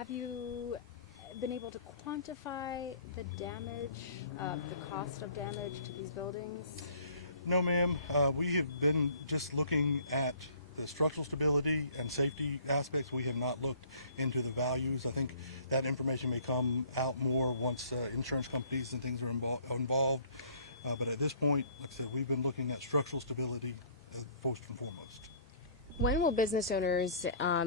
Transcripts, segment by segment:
Have you been able to quantify the damage, the cost of damage to these buildings? No, ma'am. We have been just looking at the structural stability and safety aspects. We have not looked into the values. I think that information may come out more once insurance companies and things are involved. But at this point, like I said, we've been looking at structural stability first and foremost. When will business owners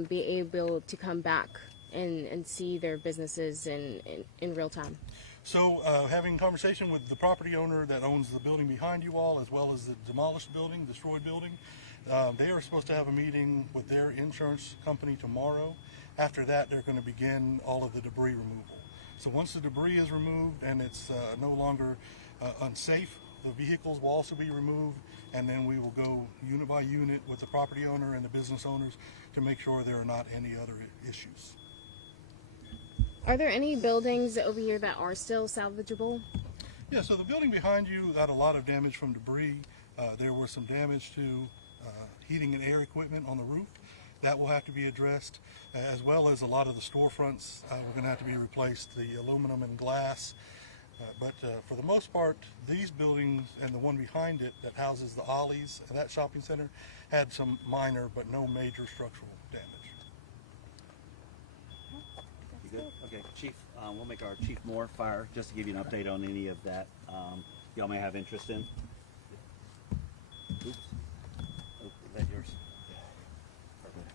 be able to come back and see their businesses in real time? So having conversation with the property owner that owns the building behind you all, as well as the demolished building, destroyed building, they are supposed to have a meeting with their insurance company tomorrow. After that, they're going to begin all of the debris removal. So once the debris is removed and it's no longer unsafe, the vehicles will also be removed, and then we will go unit by unit with the property owner and the business owners to make sure there are not any other issues. Are there any buildings over here that are still salvageable? Yeah, so the building behind you got a lot of damage from debris. There was some damage to heating and air equipment on the roof. That will have to be addressed, as well as a lot of the storefronts. We're going to have to be replaced, the aluminum and glass. But for the most part, these buildings and the one behind it that houses the Ollie's and that shopping center had some minor but no major structural damage. You good? Okay, Chief, we'll make our Chief Moore Fire just to give you an update on any of that y'all may have interest in. Oops. Oh, is that yours? Perfect.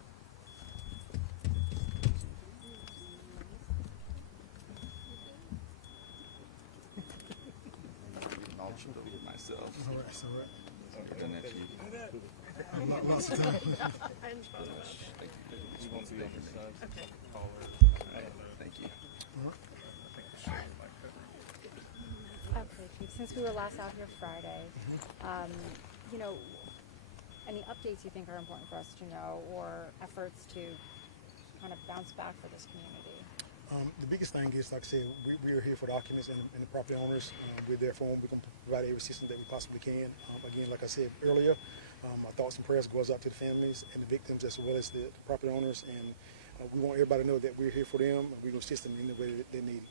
I'll shoot over it myself. All right, it's all right. I've done that to you. Lots of time. You won't be on your side. Thank you. Okay, Chief, since we were last out here Friday, you know, any updates you think are important for us to know, or efforts to kind of bounce back for this community? The biggest thing is, like I said, we are here for the occupants and the property owners. We're there for them. We're going to provide every assistance that we possibly can. Again, like I said earlier, our thoughts and prayers goes out to the families and the victims as well as the property owners. And we want everybody to know that we're here for them and we're going to assist them in the way that they need.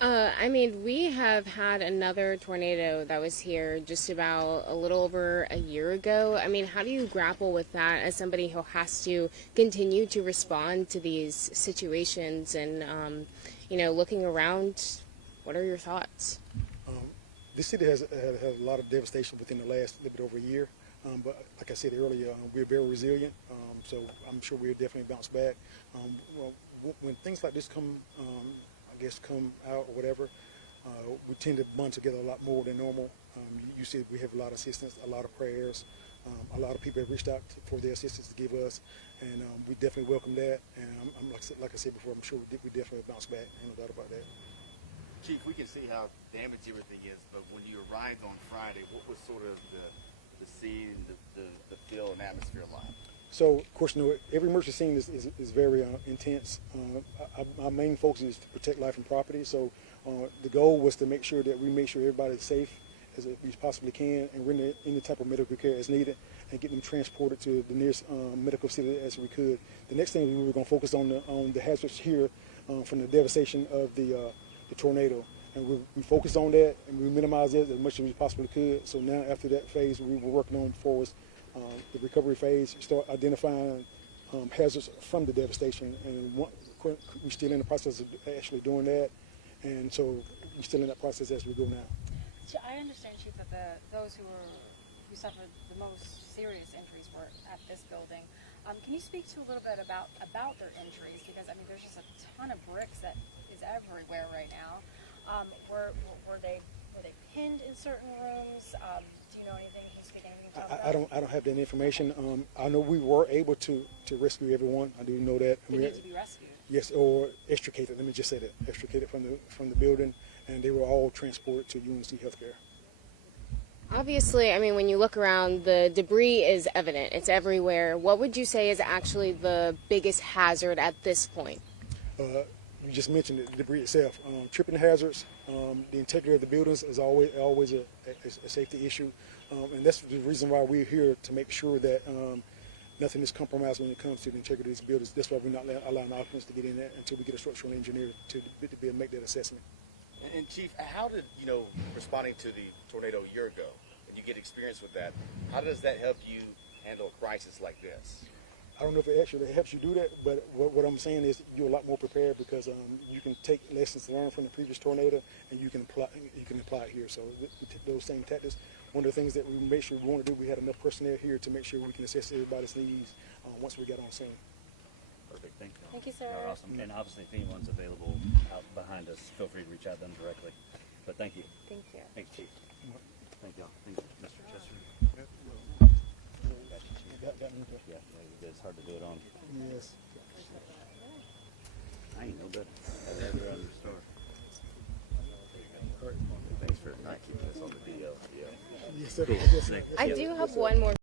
I mean, we have had another tornado that was here just about a little over a year ago. I mean, how do you grapple with that as somebody who has to continue to respond to these situations and, you know, looking around? What are your thoughts? This city has had a lot of devastation within the last little bit over a year. But like I said earlier, we're very resilient. So I'm sure we'll definitely bounce back. When things like this come out or whatever, we tend to bond together a lot more than normal. You see, we have a lot of assistance, a lot of prayers. A lot of people have reached out for their assistance to give us, and we definitely welcome that. And I'm like I said before, I'm sure we definitely bounce back. Ain't no doubt about that. Chief, we can see how damaged everything is, but when you arrived on Friday, what was sort of the scene, the feel and atmosphere like? So, of course, you know, every emergency scene is very intense. Our main focus is to protect life and property. So the goal was to make sure that we make sure everybody's safe as we possibly can and render any type of medical care as needed and get them transported to the nearest medical facility as we could. The next thing we were going to focus on the hazards here from the devastation of the tornado. And we focused on that and we minimized it as much as we possibly could. So now after that phase, we were working on forward the recovery phase, start identifying hazards from the devastation, and we're still in the process of actually doing that, and so we're still in that process as we go now. So I understand, Chief, that those who suffered the most serious injuries were at this building. Can you speak to a little bit about their injuries? Because I mean, there's just a ton of bricks that is everywhere right now. Were they pinned in certain rooms? Do you know anything? Can you speak anything to that? I don't have that information. I know we were able to rescue everyone. I do know that. They need to be rescued. Yes, or extricated. Let me just say that, extricated from the building, and they were all transported to UNC Healthcare. Obviously, I mean, when you look around, the debris is evident. It's everywhere. What would you say is actually the biggest hazard at this point? You just mentioned the debris itself. Tripping hazards, the integrity of the buildings is always a safety issue. And that's the reason why we're here, to make sure that nothing is compromised when it comes to the integrity of these buildings. That's why we're not allowing occupants to get in there until we get a structural engineer to be able to make that assessment. And Chief, how did, responding to the tornado a year ago, and you get experience with that, how does that help you handle a crisis like this? I don't know if it actually helps you do that, but what I'm saying is you're a lot more prepared because you can take lessons learned from the previous tornado and you can apply it here. So those same tactics. One of the things that we make sure we want to do, we had enough personnel here to make sure we can assess everybody's needs once we got on scene. Perfect. Thank you. Thank you, sir. You're awesome. And obviously, if anyone's available out behind us, feel free to reach out to them directly. But thank you. Thank you. Thanks, Chief. Thank y'all. Thank you, Mr. Chester. Got me there. Yeah, it's hard to do it on. Yes. I ain't no better. I'd rather run the store. Thanks for not keeping this on the video. Yeah. Yes, sir. Cool. Yes, sir. Sick. I Yeah. do have one more